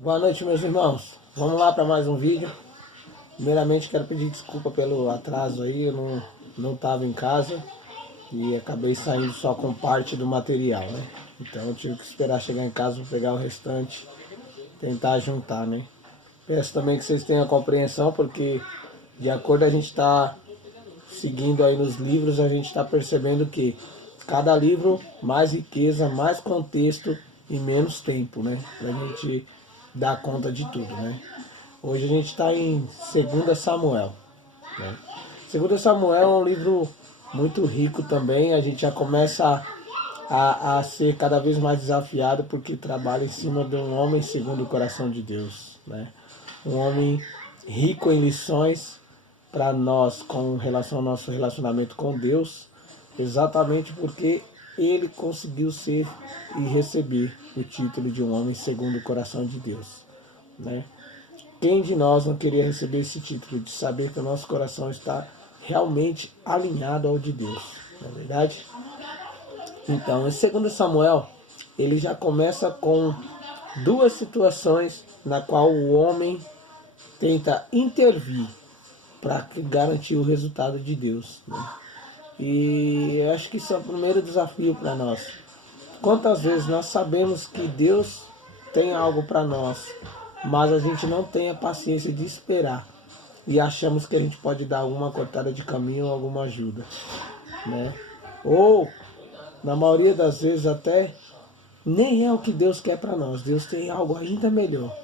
Boa noite, meus irmãos. Vamos lá para mais um vídeo. Primeiramente, quero pedir desculpa pelo atraso aí. Eu não estava em casa e acabei saindo só com parte do material, né? Então eu tive que esperar chegar em casa para pegar o restante, tentar juntar, né? Peço também que vocês tenham compreensão, porque de acordo a gente está seguindo aí nos livros, a gente está percebendo que cada livro mais riqueza, mais contexto e menos tempo, né? Pra gente dar conta de tudo, né? Hoje a gente está em 2 Samuel, né? 2 Samuel é um livro muito rico também. A gente já começa a ser cada vez mais desafiado, porque trabalha em cima de um homem segundo o coração de Deus, né? Um homem rico em lições para nós com relação ao nosso relacionamento com Deus, exatamente porque ele conseguiu ser e receber o título de um homem segundo o coração de Deus, né? Quem de nós não queria receber esse título de saber que o nosso coração está realmente alinhado ao de Deus, não é verdade? Então, em 2 Samuel, ele já começa com duas situações na qual o homem tenta intervir para garantir o resultado de Deus, né? E eu acho que isso é o primeiro desafio para nós. Quantas vezes nós sabemos que Deus tem algo para nós, mas a gente não tem a paciência de esperar e achamos que a gente pode dar alguma cortada de caminho ou alguma ajuda, né? Ou, na maioria das vezes, até nem é o que Deus quer para nós. Deus tem algo ainda melhor,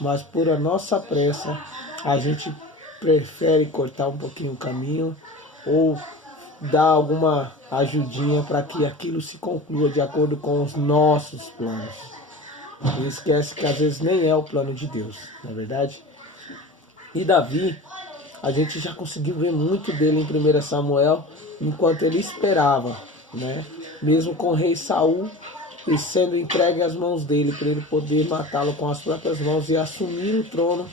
mas por a nossa pressa, a gente prefere cortar um pouquinho o caminho ou dar alguma ajudinha para que aquilo se conclua de acordo com os nossos planos. E esquece que às vezes nem é o plano de Deus, não é verdade? E Davi, a gente já conseguiu ver muito dele em 1 Samuel, enquanto ele esperava, né? Mesmo com o rei Saul e sendo entregue às mãos dele para ele poder matá-lo com as próprias mãos e assumir o trono,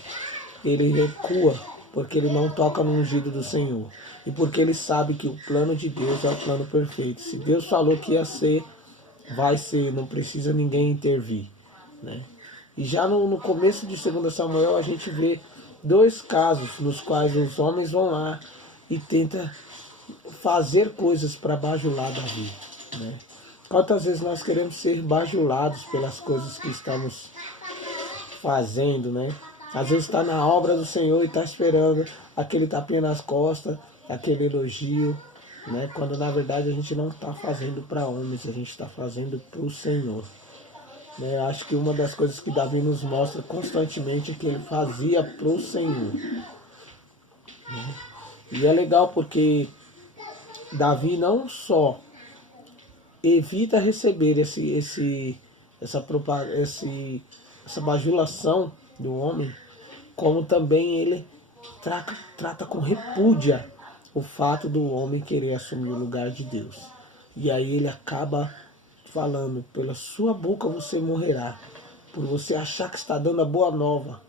ele recua, porque ele não toca no ungido do Senhor. E porque ele sabe que o plano de Deus é o plano perfeito. Se Deus falou que ia ser, vai ser, não precisa ninguém intervir, né? E já no começo de 2 Samuel a gente vê dois casos nos quais os homens vão lá e tentam fazer coisas para bajular Davi, né? Quantas vezes nós queremos ser bajulados pelas coisas que estamos fazendo, né? Às vezes está na obra do Senhor e está esperando aquele tapinha nas costas, aquele elogio, né? Quando na verdade a gente não está fazendo para homens, a gente está fazendo para o Senhor, né? Acho que uma das coisas que Davi nos mostra constantemente é que ele fazia para o Senhor, né? E é legal porque Davi não só evita receber essa bajulação do homem, como também ele trata com repúdia o fato do homem querer assumir o lugar de Deus. E aí ele acaba falando: pela sua boca você morrerá, por você achar que está dando a boa nova,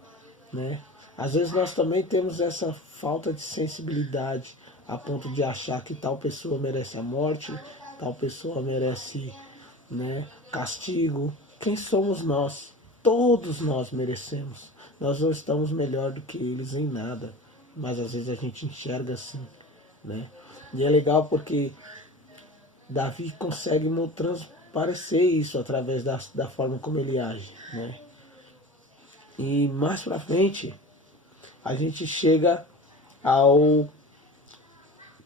né? Às vezes nós também temos essa falta de sensibilidade a ponto de achar que tal pessoa merece a morte, tal pessoa merece, né, castigo. Quem somos nós? Todos nós merecemos. Nós não estamos melhor do que eles em nada, mas às vezes a gente enxerga assim, né? E é legal porque Davi consegue transparecer isso através da forma como ele age, né? E mais pra frente a gente chega ao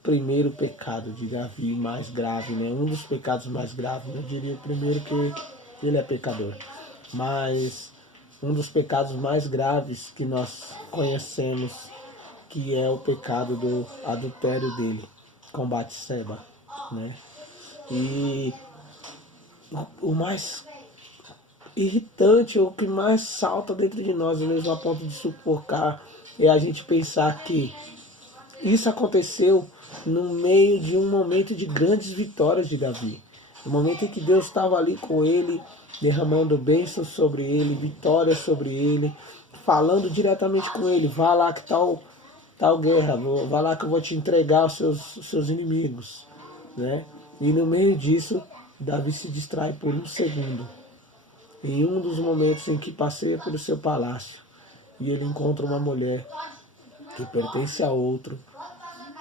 primeiro pecado de Davi mais grave, né? Um dos pecados mais graves, eu diria o primeiro que ele é pecador, mas um dos pecados mais graves que nós conhecemos, que é o pecado do adultério dele com Batseba, né? E o mais irritante, o que mais salta dentro de nós, mesmo a ponto de sufocar, é a gente pensar que isso aconteceu no meio de um momento de grandes vitórias de Davi. No momento em que Deus estava ali com ele, derramando bênçãos sobre ele, vitórias sobre ele, falando diretamente com ele: vá lá que tal guerra, vá lá que eu vou te entregar os seus inimigos, né? E no meio disso, Davi se distrai por um segundo em um dos momentos em que passeia pelo seu palácio e ele encontra uma mulher que pertence a outro,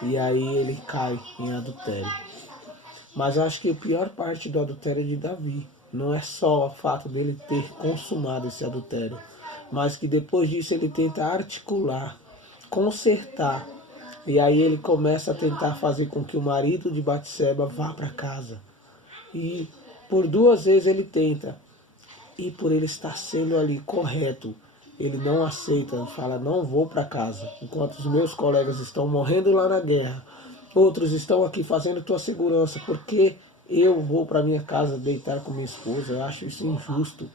e aí ele cai em adultério. Mas eu acho que a pior parte do adultério é de Davi. Não é só o fato dele ter consumado esse adultério, mas que depois disso ele tenta articular, consertar, e aí ele começa a tentar fazer com que o marido de Batseba vá para casa. E por 2 vezes ele tenta, e por ele estar sendo ali correto, ele não aceita, ele fala, não vou para casa, enquanto os meus colegas estão morrendo lá na guerra, outros estão aqui fazendo tua segurança, porque eu vou para minha casa deitar com minha esposa, eu acho isso injusto,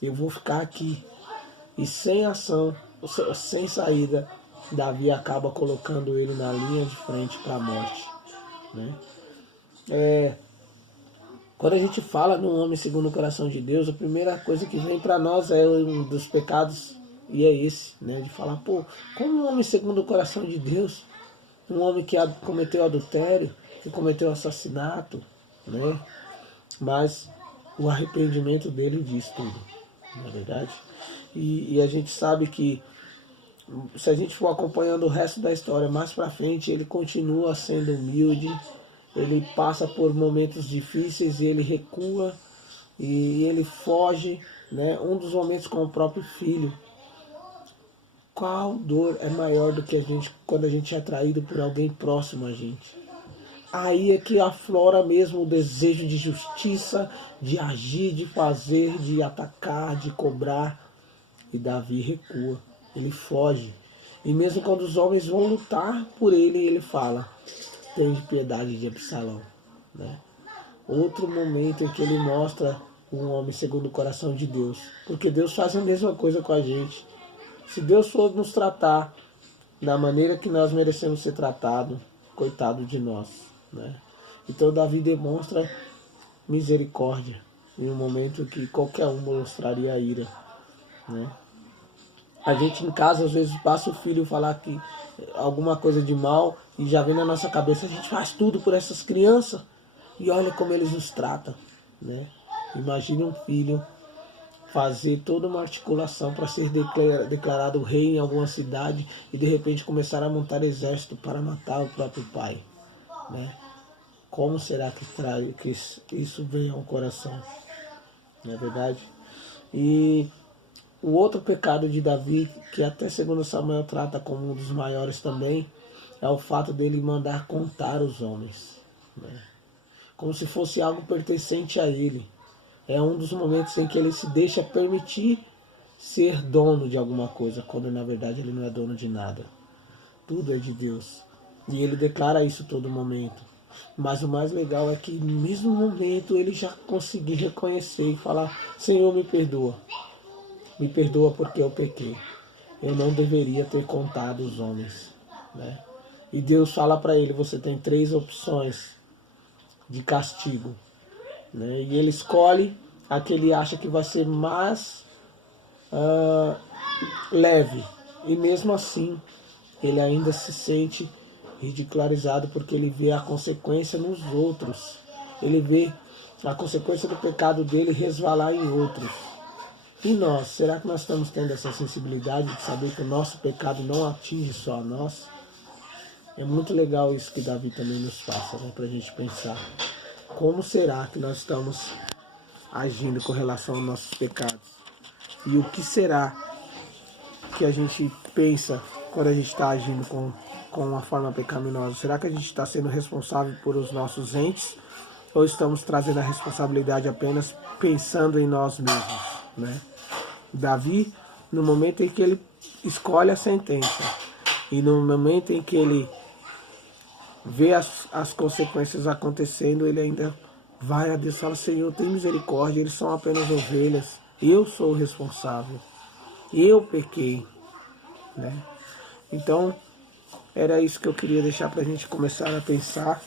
eu vou ficar aqui. E sem ação, sem saída, Davi acaba colocando ele na linha de frente para a morte, né? Quando a gente fala no homem segundo o coração de Deus, a primeira coisa que vem para nós é um dos pecados, e é esse, né? De falar, pô, como um homem segundo o coração de Deus, um homem que cometeu adultério, que cometeu assassinato, né? Mas o arrependimento dele diz tudo, não é verdade? E a gente sabe que, se a gente for acompanhando o resto da história, mais para frente ele continua sendo humilde, ele passa por momentos difíceis e ele recua e ele foge, né? Um dos momentos com o próprio filho. Qual dor é maior do que quando a gente é traído por alguém próximo a gente? Aí é que aflora mesmo o desejo de justiça, de agir, de fazer, de atacar, de cobrar. E Davi recua, ele foge. E mesmo quando os homens vão lutar por ele, ele fala, tem piedade de Absalão, né? Outro momento em que ele mostra um homem segundo o coração de Deus. Porque Deus faz a mesma coisa com a gente. Se Deus for nos tratar da maneira que nós merecemos ser tratados, coitado de nós, né? Então Davi demonstra misericórdia em um momento que qualquer um mostraria ira, né? A gente em casa às vezes passa o filho falar que alguma coisa de mal e já vem na nossa cabeça, a gente faz tudo por essas crianças e olha como eles nos tratam, né? Imagine um filho fazer toda uma articulação para ser declarado rei em alguma cidade e de repente começar a montar exército para matar o próprio pai, né? Como será que isso vem ao coração? Não é verdade? E o outro pecado de Davi, que até segundo Samuel trata como um dos maiores também, é o fato dele mandar contar os homens, né? Como se fosse algo pertencente a ele. É um dos momentos em que ele se deixa permitir ser dono de alguma coisa, quando na verdade ele não é dono de nada. Tudo é de Deus. E ele declara isso todo momento. Mas o mais legal é que no mesmo momento ele já conseguiu reconhecer e falar, Senhor, me perdoa. Me perdoa porque eu pequei. Eu não deveria ter contado os homens, né? E Deus fala para ele, você tem 3 opções de castigo, né? E ele escolhe a que ele acha que vai ser mais leve. E mesmo assim, ele ainda se sente ridicularizado porque ele vê a consequência nos outros. Ele vê a consequência do pecado dele resvalar em outros. E nós, será que nós estamos tendo essa sensibilidade de saber que o nosso pecado não atinge só a nós? É muito legal isso que Davi também nos passa, né, para a gente pensar. Como será que nós estamos agindo com relação aos nossos pecados? E o que será que a gente pensa quando a gente está agindo com uma forma pecaminosa? Será que a gente está sendo responsável por os nossos entes? Ou estamos trazendo a responsabilidade apenas pensando em nós mesmos, né? Davi, no momento em que ele escolhe a sentença e no momento em que ele vê as consequências acontecendo, ele ainda vai a Deus e fala, Senhor, tem misericórdia, eles são apenas ovelhas, eu sou o responsável, eu pequei, né? Então, era isso que eu queria deixar para a gente começar a pensar,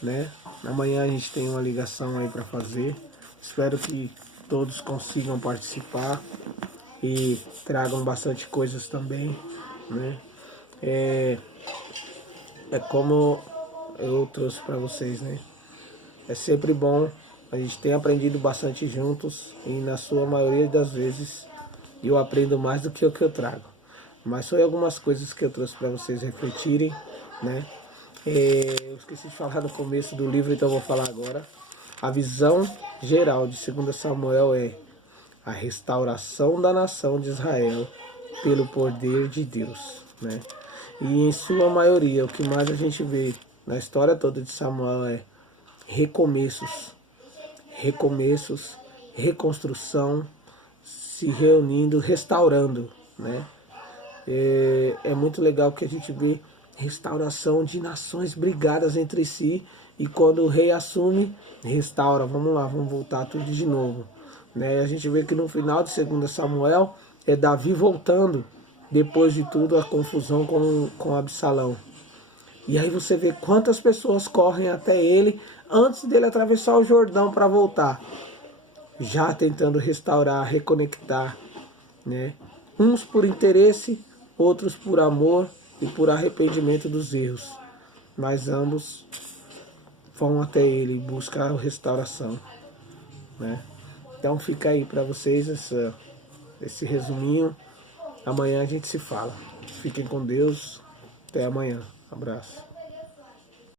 né? Amanhã a gente tem uma ligação aí para fazer, espero que todos consigam participar e tragam bastante coisas também, né? É como eu trouxe para vocês, né? É sempre bom A gente tem aprendido bastante juntos e na sua maioria das vezes eu aprendo mais do que o que eu trago. Mas foi algumas coisas que eu trouxe para vocês refletirem, né? Eu esqueci de falar no começo do livro, então eu vou falar agora. A visão geral de 2 Samuel é a restauração da nação de Israel pelo poder de Deus, né? E em sua maioria, o que mais a gente vê na história toda de Samuel é recomeços, reconstrução, se reunindo, restaurando, né? É muito legal que a gente vê restauração de nações brigadas entre si e quando o rei assume, restaura, vamos lá, vamos voltar tudo de novo, né? A gente vê que no final de 2 Samuel é Davi voltando, depois de tudo a confusão com Absalão. E aí você vê quantas pessoas correm até ele antes dele atravessar o Jordão para voltar, já tentando restaurar, reconectar, né? Uns por interesse, outros por amor e por arrependimento dos erros, mas ambos vão até ele buscar a restauração, né? Então fica aí para vocês esse resuminho. Amanhã a gente se fala. Fiquem com Deus. Até amanhã. Abraço.